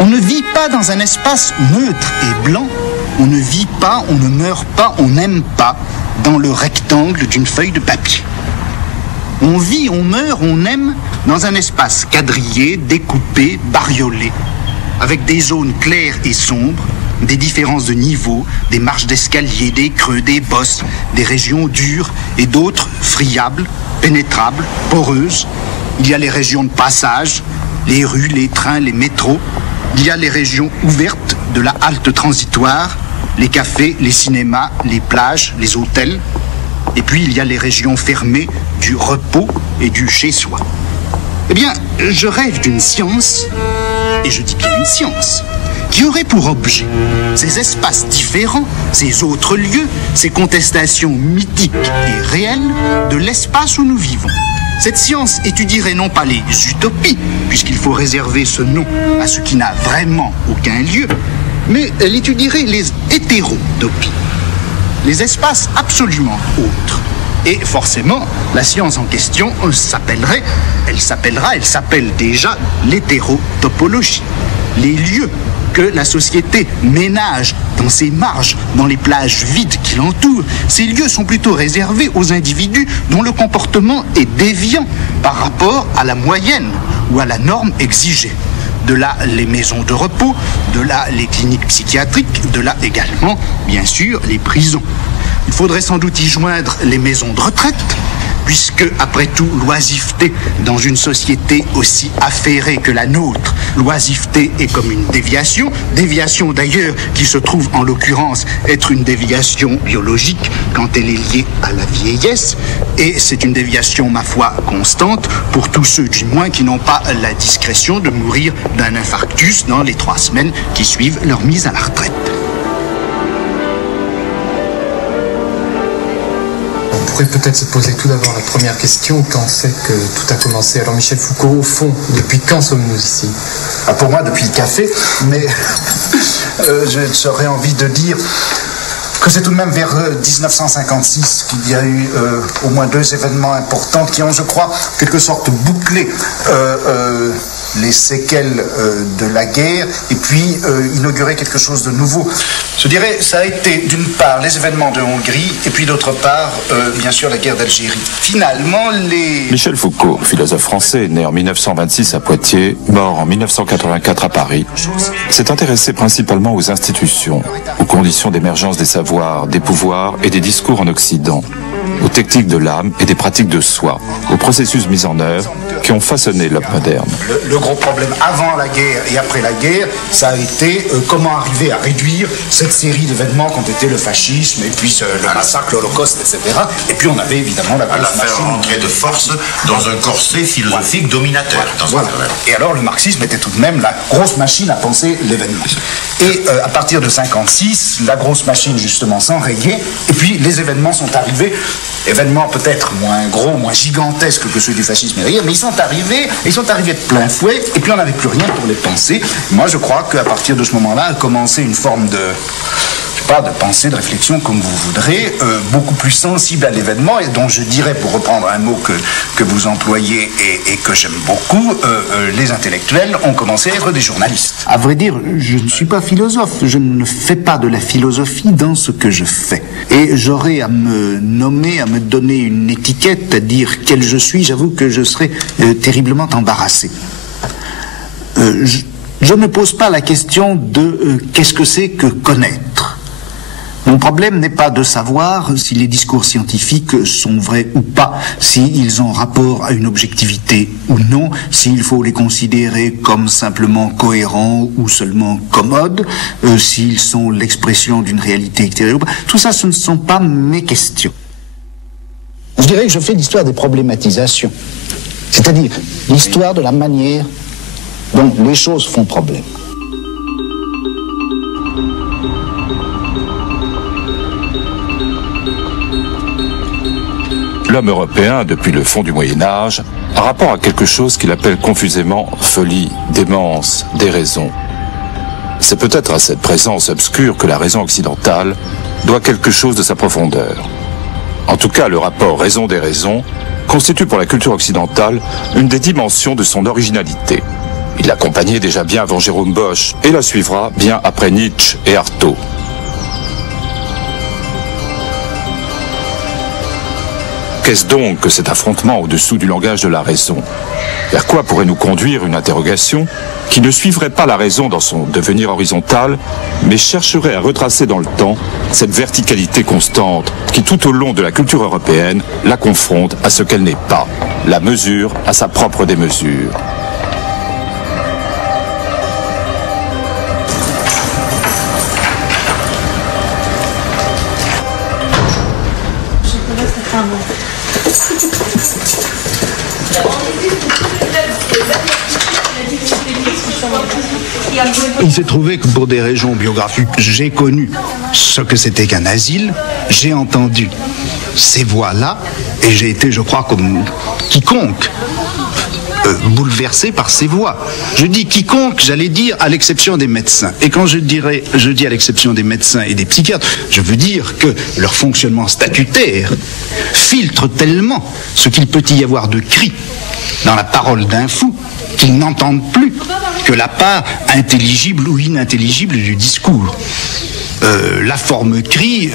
On ne vit pas dans un espace neutre et blanc. On ne vit pas, on ne meurt pas, on n'aime pas dans le rectangle d'une feuille de papier. On vit, on meurt, on aime dans un espace quadrillé, découpé, bariolé, avec des zones claires et sombres, des différences de niveau, des marches d'escalier, des creux, des bosses, des régions dures et d'autres friables, pénétrables, poreuses. Il y a les régions de passage, les rues, les trains, les métros. Il y a les régions ouvertes de la halte transitoire, les cafés, les cinémas, les plages, les hôtels. Et puis il y a les régions fermées du repos et du chez-soi. Eh bien, je rêve d'une science, et je dis bien une science, qui aurait pour objet ces espaces différents, ces autres lieux, ces contestations mythiques et réelles de l'espace où nous vivons. Cette science étudierait non pas les utopies, puisqu'il faut réserver ce nom à ce qui n'a vraiment aucun lieu, mais elle étudierait les hétérotopies, les espaces absolument autres. Et forcément, la science en question s'appelle déjà l'hétérotopologie. Les lieux que la société ménage dans ses marges, dans les plages vides qui l'entourent, ces lieux sont plutôt réservés aux individus dont le comportement est déviant par rapport à la moyenne ou à la norme exigée. De là, les maisons de repos, de là, les cliniques psychiatriques, de là également, bien sûr, les prisons. Il faudrait sans doute y joindre les maisons de retraite, puisque, après tout, l'oisiveté dans une société aussi affairée que la nôtre, l'oisiveté est comme une déviation d'ailleurs qui se trouve en l'occurrence être une déviation biologique quand elle est liée à la vieillesse, et c'est une déviation, ma foi, constante pour tous ceux du moins qui n'ont pas la discrétion de mourir d'un infarctus dans les 3 semaines qui suivent leur mise à la retraite. On pourrait peut-être se poser tout d'abord la première question, quand c'est que tout a commencé? Alors Michel Foucault, au fond, depuis quand sommes-nous ici? Pour moi, depuis le café, mais j'aurais envie de dire que c'est tout de même vers 1956 qu'il y a eu au moins 2 événements importants qui ont, je crois, en quelque sorte bouclé les séquelles de la guerre et puis inauguré quelque chose de nouveau. Je dirais, ça a été d'une part les événements de Hongrie et puis d'autre part, bien sûr, la guerre d'Algérie. Finalement, Michel Foucault, philosophe français, né en 1926 à Poitiers, mort en 1984 à Paris, s'est intéressé principalement aux institutions, aux conditions d'émergence des savoirs, des pouvoirs et des discours en Occident, aux techniques de l'âme et des pratiques de soi, aux processus mis en œuvre qui ont façonné l'homme moderne. Le gros problème avant la guerre et après la guerre, ça a été comment arriver à réduire cette série d'événements qu'ont été le fascisme et puis le massacre, l'Holocauste, etc. Et puis on avait évidemment la grosse machine. Faire rentrer de force dans un corset philosophique dominateur. Voilà. Et alors le marxisme était tout de même la grosse machine à penser l'événement. Et à partir de 56, la grosse machine justement s'enrayait et puis les événements sont arrivés. Événements peut-être moins gros, moins gigantesques que ceux du fascisme, mais ils sont arrivés de plein fouet, et puis on n'avait plus rien pour les penser. Moi, je crois qu'à partir de ce moment-là, a commencé une forme de pensée, de réflexion, comme vous voudrez, beaucoup plus sensible à l'événement, et dont je dirais, pour reprendre un mot que vous employez et que j'aime beaucoup, les intellectuels ont commencé à être des journalistes. À vrai dire, je ne suis pas philosophe, je ne fais pas de la philosophie dans ce que je fais. Et j'aurais à me nommer, à me donner une étiquette, à dire quel je suis, j'avoue que je serais terriblement embarrassé. Je ne pose pas la question de qu'est-ce que c'est que connaître. Mon problème n'est pas de savoir si les discours scientifiques sont vrais ou pas, s'ils ont rapport à une objectivité ou non, s'il faut les considérer comme simplement cohérents ou seulement commodes, s'ils sont l'expression d'une réalité extérieure ou pas. Tout ça, ce ne sont pas mes questions. Je dirais que je fais l'histoire des problématisations, c'est-à-dire l'histoire de la manière dont les choses font problème. L'homme européen, depuis le fond du Moyen-Âge, a rapport à quelque chose qu'il appelle confusément folie, démence, déraison. C'est peut-être à cette présence obscure que la raison occidentale doit quelque chose de sa profondeur. en tout cas le rapport raison des raisons, constitue pour la culture occidentale une des dimensions de son originalité. Il l'accompagnait déjà bien avant Jérôme Bosch et la suivra bien après Nietzsche et Artaud. Qu'est-ce donc que cet affrontement au-dessous du langage de la raison? Vers quoi pourrait nous conduire une interrogation qui ne suivrait pas la raison dans son devenir horizontal, mais chercherait à retracer dans le temps cette verticalité constante qui, tout au long de la culture européenne, la confronte à ce qu'elle n'est pas, la mesure à sa propre démesure. Il s'est trouvé que pour des raisons biographiques, j'ai connu ce que c'était qu'un asile, j'ai entendu ces voix-là, et j'ai été, je crois, comme quiconque, bouleversé par ces voix. Je dis quiconque, j'allais dire à l'exception des médecins. Et quand je dis à l'exception des médecins et des psychiatres, je veux dire que leur fonctionnement statutaire filtre tellement ce qu'il peut y avoir de cri dans la parole d'un fou qu'ils n'entendent plus que la part intelligible ou inintelligible du discours. La forme cri,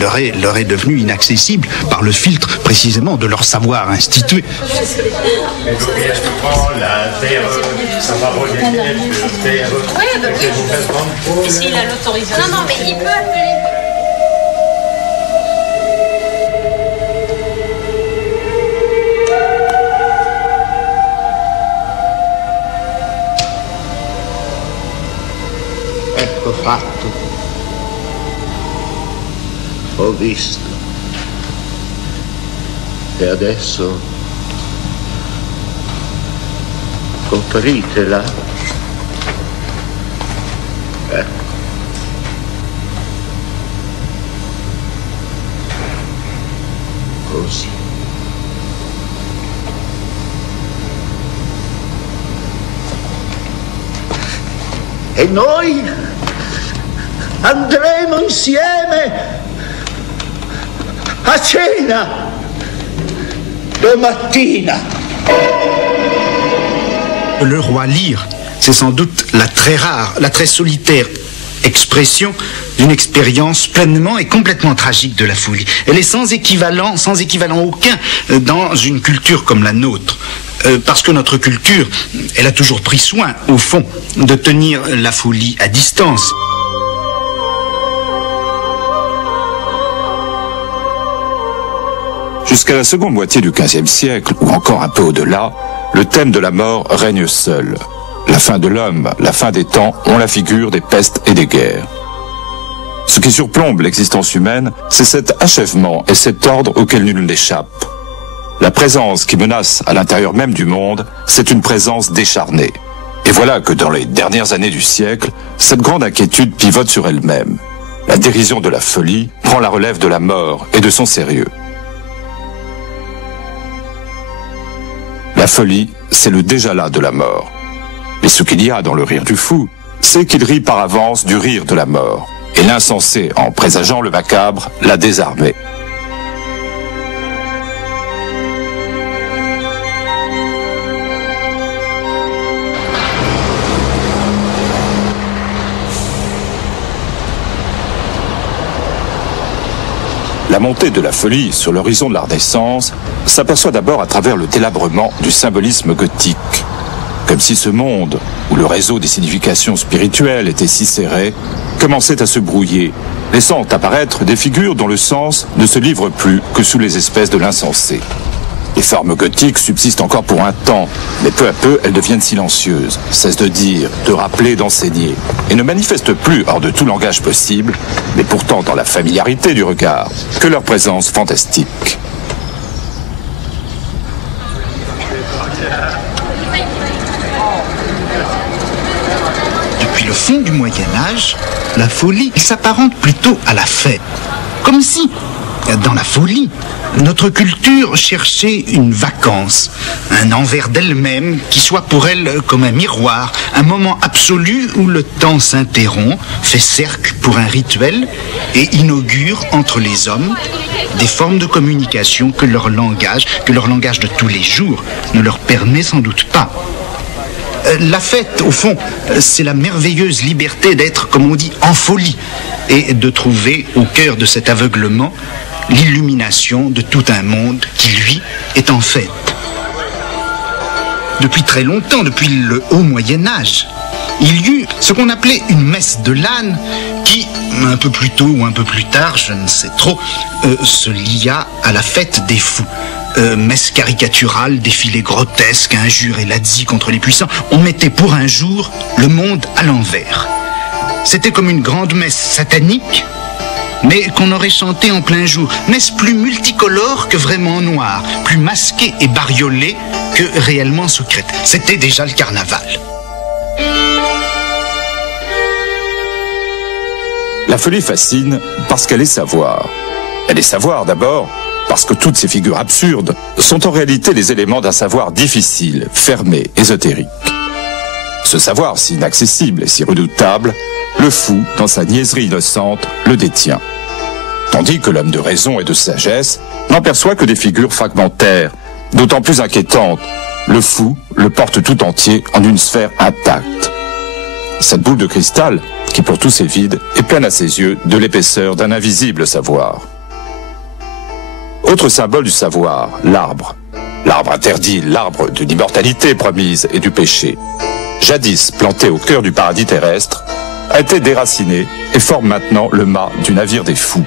leur est devenue inaccessible par le filtre précisément de leur savoir institué. S'il a l'autorisation. Non, mais il peut appeler. Ecco fatto, ho visto, e adesso comprite là, ecco, così. E noi andremo insieme a cena domattina. Le roi Lear, c'est sans doute la très rare, la très solitaire expression d'une expérience pleinement et complètement tragique de la folie. Elle est sans équivalent aucun dans une culture comme la nôtre. Parce que notre culture, elle a toujours pris soin, au fond, de tenir la folie à distance. Jusqu'à la seconde moitié du XVe siècle, ou encore un peu au-delà, le thème de la mort règne seul. La fin de l'homme, la fin des temps ont la figure des pestes et des guerres. Ce qui surplombe l'existence humaine, c'est cet achèvement et cet ordre auquel nul n'échappe. La présence qui menace à l'intérieur même du monde, c'est une présence décharnée. Et voilà que dans les dernières années du siècle, cette grande inquiétude pivote sur elle-même. La dérision de la folie prend la relève de la mort et de son sérieux. La folie, c'est le déjà là de la mort. Et ce qu'il y a dans le rire du fou, c'est qu'il rit par avance du rire de la mort. Et l'insensé, en présageant le macabre, l'a désarmé. La montée de la folie sur l'horizon de la Renaissance s'aperçoit d'abord à travers le délabrement du symbolisme gothique. Comme si ce monde, où le réseau des significations spirituelles était si serré, commençait à se brouiller, laissant apparaître des figures dont le sens ne se livre plus que sous les espèces de l'insensé. Les formes gothiques subsistent encore pour un temps, mais peu à peu elles deviennent silencieuses, cessent de dire, de rappeler, d'enseigner, et ne manifestent plus hors de tout langage possible, mais pourtant dans la familiarité du regard, que leur présence fantastique. Depuis le fond du Moyen-Âge, la folie s'apparente plutôt à la fête. Comme si, dans la folie, notre culture cherchait une vacance, un envers d'elle-même qui soit pour elle comme un miroir, un moment absolu où le temps s'interrompt, fait cercle pour un rituel et inaugure entre les hommes des formes de communication que leur langage de tous les jours ne leur permet sans doute pas. La fête, au fond, c'est la merveilleuse liberté d'être, comme on dit, en folie, et de trouver au cœur de cet aveuglement l'illumination de tout un monde qui, lui, est en fête. Depuis très longtemps, depuis le haut Moyen-Âge, il y eut ce qu'on appelait une messe de l'âne qui, un peu plus tôt ou un peu plus tard, je ne sais trop, se lia à la fête des fous. Messe caricaturale, défilé grotesque, injures et lazzi contre les puissants. On mettait pour un jour le monde à l'envers. C'était comme une grande messe satanique, mais qu'on aurait chantée en plein jour. Messe plus multicolore que vraiment noire, plus masquée et bariolée que réellement secrète. C'était déjà le carnaval. La folie fascine parce qu'elle est savoir. Elle est savoir d'abord parce que toutes ces figures absurdes sont en réalité les éléments d'un savoir difficile, fermé, ésotérique. Ce savoir si inaccessible et si redoutable, le fou, dans sa niaiserie innocente, le détient. Tandis que l'homme de raison et de sagesse n'en perçoit que des figures fragmentaires, d'autant plus inquiétantes. Le fou le porte tout entier en une sphère intacte. Cette boule de cristal, qui pour tous est vide, est pleine à ses yeux de l'épaisseur d'un invisible savoir. Autre symbole du savoir, l'arbre. L'arbre interdit, l'arbre de l'immortalité promise et du péché. Jadis planté au cœur du paradis terrestre, a été déraciné et forme maintenant le mât du navire des fous.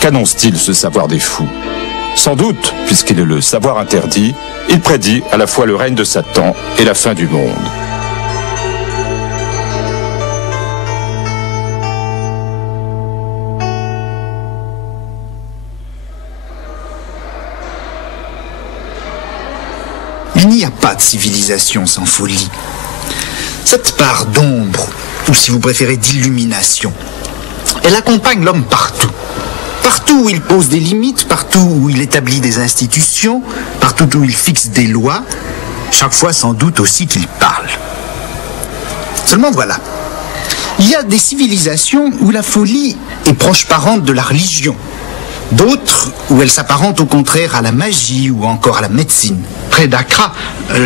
Qu'annonce-t-il ce savoir des fous? Sans doute, puisqu'il est le savoir interdit, il prédit à la fois le règne de Satan et la fin du monde. Il n'y a pas de civilisation sans folie. Cette part d'ombre, ou si vous préférez d'illumination, elle accompagne l'homme partout. Partout où il pose des limites, partout où il établit des institutions, partout où il fixe des lois, chaque fois sans doute aussi qu'il parle. Seulement voilà, il y a des civilisations où la folie est proche parente de la religion, d'autres où elle s'apparente au contraire à la magie ou encore à la médecine. Près d'Accra,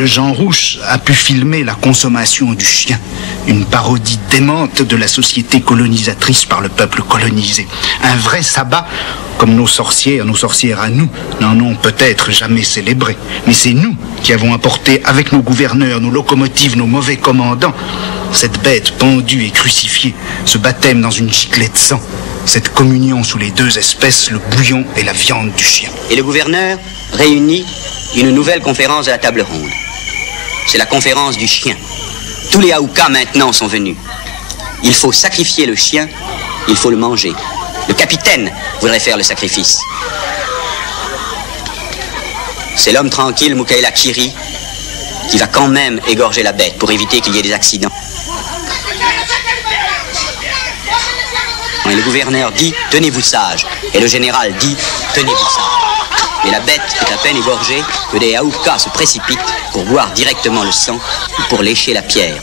Jean Rouch a pu filmer la consommation du chien, une parodie démente de la société colonisatrice par le peuple colonisé. Un vrai sabbat, comme nos sorcières à nous, n'en ont peut-être jamais célébré. Mais c'est nous qui avons apporté avec nos gouverneurs, nos locomotives, nos mauvais commandants, cette bête pendue et crucifiée, ce baptême dans une giclée de sang, cette communion sous les deux espèces, le bouillon et la viande du chien. Et le gouverneur réunit une nouvelle conférence de la table ronde. C'est la conférence du chien. Tous les Aoukas maintenant sont venus. Il faut sacrifier le chien, il faut le manger. Le capitaine voudrait faire le sacrifice. C'est l'homme tranquille, Moukaïla Kiri, qui va quand même égorger la bête pour éviter qu'il y ait des accidents. Et le gouverneur dit, tenez-vous sage. Et le général dit, tenez-vous sage. Mais la bête est à peine égorgée que des Aoukas se précipitent pour boire directement le sang ou pour lécher la pierre.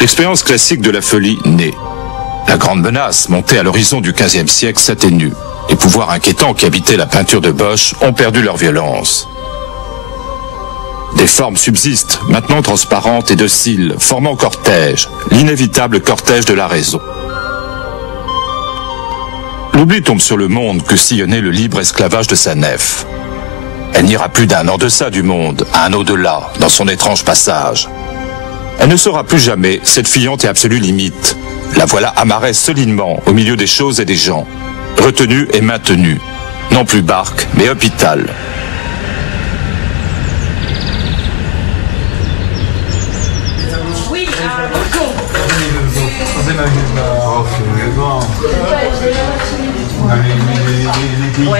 L'expérience classique de la folie naît. La grande menace montée à l'horizon du XVe siècle s'atténue. Les pouvoirs inquiétants qui habitaient la peinture de Bosch ont perdu leur violence. Des formes subsistent, maintenant transparentes et dociles, formant cortège, l'inévitable cortège de la raison. L'oubli tombe sur le monde que sillonnait le libre esclavage de sa nef. Elle n'ira plus d'un en deçà du monde, à un au-delà, dans son étrange passage. Elle ne sera plus jamais cette fiante et absolue limite. La voilà amarrée solidement au milieu des choses et des gens, retenue et maintenue, non plus barque, mais hôpital. Oui,